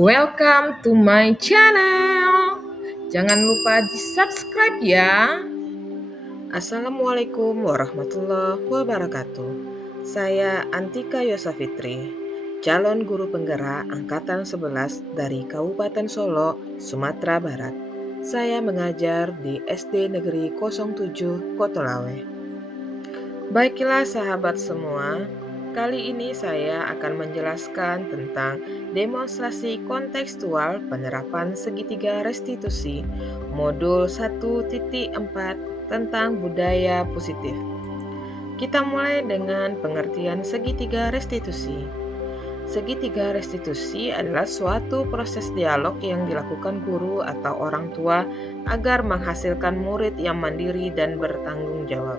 Welcome to my channel. Jangan lupa di-subscribe ya. Assalamualaikum warahmatullahi wabarakatuh. Saya Antika Yosafitri, calon guru penggerak angkatan 11 dari Kabupaten Solo, Sumatera Barat. Saya mengajar di SD Negeri 07 Kotolawe. Baiklah sahabat semua, kali ini saya akan menjelaskan tentang demonstrasi kontekstual penerapan segitiga restitusi modul 1.4 tentang budaya positif. Kita mulai dengan pengertian segitiga restitusi. Segitiga restitusi adalah suatu proses dialog yang dilakukan guru atau orang tua agar menghasilkan murid yang mandiri dan bertanggung jawab.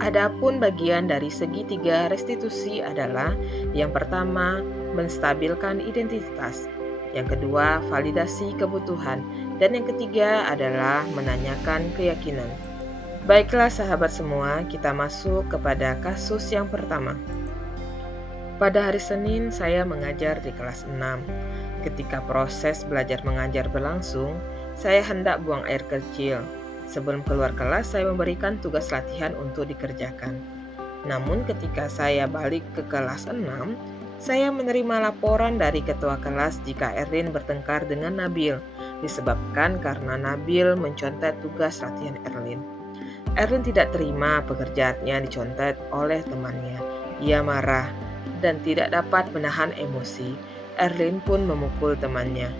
Adapun bagian dari segitiga restitusi adalah yang pertama, menstabilkan identitas, yang kedua, validasi kebutuhan, dan yang ketiga adalah menanyakan keyakinan. Baiklah sahabat semua, kita masuk kepada kasus yang pertama. Pada hari Senin, saya mengajar di kelas 6. Ketika proses belajar mengajar berlangsung, saya hendak buang air kecil. Sebelum keluar kelas, saya memberikan tugas latihan untuk dikerjakan. Namun ketika saya balik ke kelas 6, saya menerima laporan dari ketua kelas jika Erlin bertengkar dengan Nabil, disebabkan karena Nabil mencontet tugas latihan Erlin. Erlin tidak terima pekerjaannya dicontet oleh temannya. Ia marah dan tidak dapat menahan emosi. Erlin pun memukul temannya.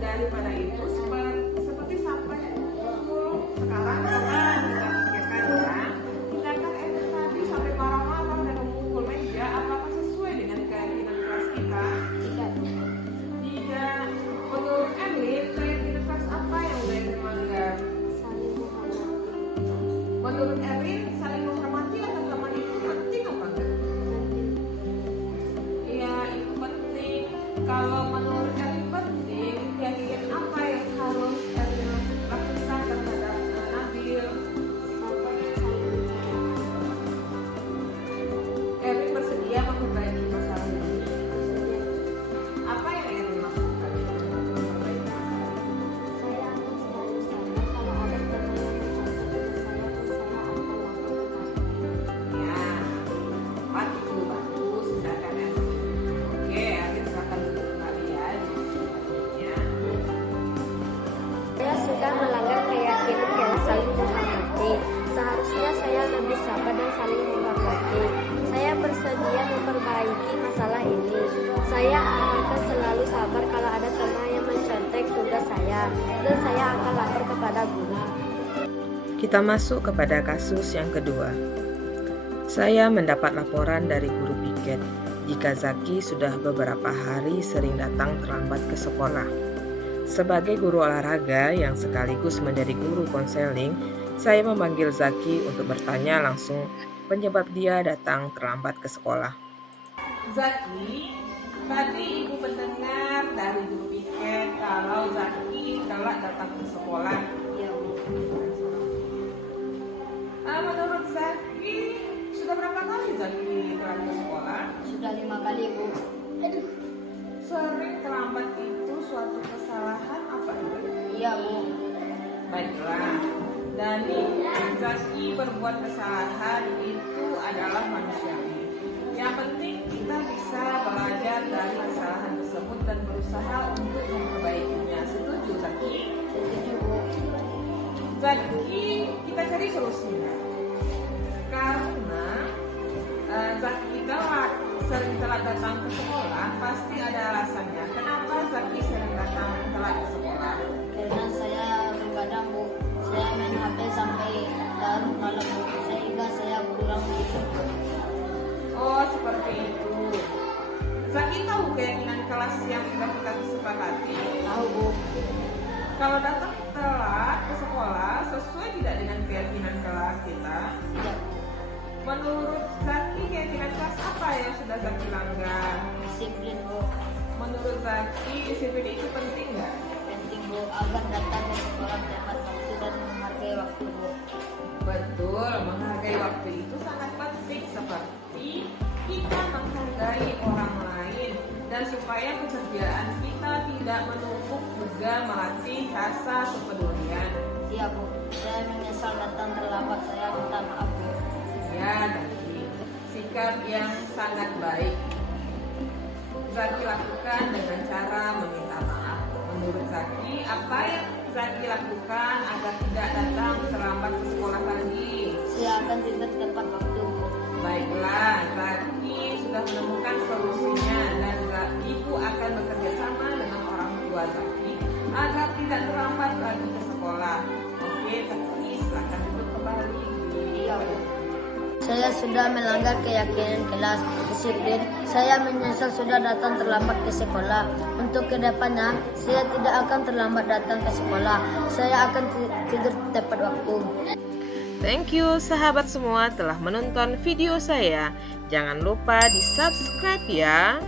Daripada itu seperti sampai sekarang kita pikirkan ya, tindakan Erwin tadi sampai marah-marah dan memukul meja, apakah sesuai dengan keyakinan kelas kita? Tidak. Menurut Erwin, keyakinan kelas apa yang udah Erwin melanggar? Menurut Erwin, saling menghormati atau teman itu penting apa enggak? Iya, itu penting. Kalau menurut Erwin penting, keyakinan apa yang harus Erwin lakukan terhadap Nabil? Erwin bersedia memperbaiki masalah ini. Apa yang Erwin lakukan untuk memperbaiki masalah ini? Ya, Pak, itu bagus. Silakan ya. Oke, Erwin silakan duduk kembali ya di sini. Saya sudah melanggar keyakinan yang saling menghormati. Seharusnya saya lebih sabar dan saling menghormati. Saya bersedia memperbaiki masalah ini. Saya akan selalu sabar kalau ada teman yang mencontek tugas saya, dan saya akan lapor kepada guru. Kita masuk kepada kasus yang kedua. Saya mendapat laporan dari guru piket jika Zaki sudah beberapa hari sering datang terlambat ke sekolah. Sebagai guru olahraga yang sekaligus menjadi guru konseling, saya memanggil Zaki untuk bertanya langsung penyebab dia datang terlambat ke sekolah. Zaki, tadi ibu mendengar dari guru piket kalau Zaki telat datang ke sekolah. Ya, Bu. Menurut Zaki, sudah berapa kali Zaki telat ke sekolah? Sudah 5 kali, Bu. Sering terlambat itu suatu kesalahan apa itu? Iya, Bu. Baik. Baiklah, dari Zaki berbuat kesalahan itu adalah manusiawi. Yang penting kita bisa belajar dari kesalahan tersebut dan berusaha untuk memperbaikinya. Setuju, Zaki? Setuju, Bu. Zaki, kita cari solusinya. Karena Zaki sering telat datang ke sekolah, pasti ada alasannya. Kenapa Zaki sering datang telat ke sekolah? Karena saya begadang, Bu. Saya main HP sampai larut malam, Bu. Sehingga saya pulang begitu. Oh, seperti itu. Zaki tahu keyakinan kelas yang sudah kita sepakati? Tahu, Bu. Kalau datang telat ke sekolah, sesuai tidak dengan keyakinan kelas kita? Tidak, Menurut Zaki, keyakinan kelas apa yang sudah Zaki langgar? disiplin, Bu. Menurut Zaki, disiplin itu penting nggak? Penting, Bu, agar datang ke sekolah tepat waktu dan menghargai waktu, Bu. Betul, menghargai waktu itu sangat penting, seperti kita menghargai orang lain dan supaya pekerjaan kita tidak menumpuk juga melatih rasa kepedulian. Iya, Bu. Saya menyesal datang terlambat. Saya minta maaf, Bu. Ya, Zaki, sikap yang sangat baik Zaki lakukan dengan cara meminta maaf. Menurut Zaki, apa yang Zaki lakukan agar tidak datang terlambat ke sekolah lagi? Saya akan tidur tepat waktu, Bu. Baiklah, Zaki sudah menemukan solusinya dan Ibu akan bekerja sama dengan orang tua Zaki agar tidak terlambat lagi ke sekolah. Oke, Zaki, silakan duduk kembali. Iya, Bu. Saya sudah melanggar keyakinan kelas disiplin. Saya menyesal sudah datang terlambat ke sekolah. Untuk kedepannya, saya tidak akan terlambat datang ke sekolah. Saya akan tidur tepat waktu. Thank you sahabat semua telah menonton video saya. Jangan lupa di subscribe ya.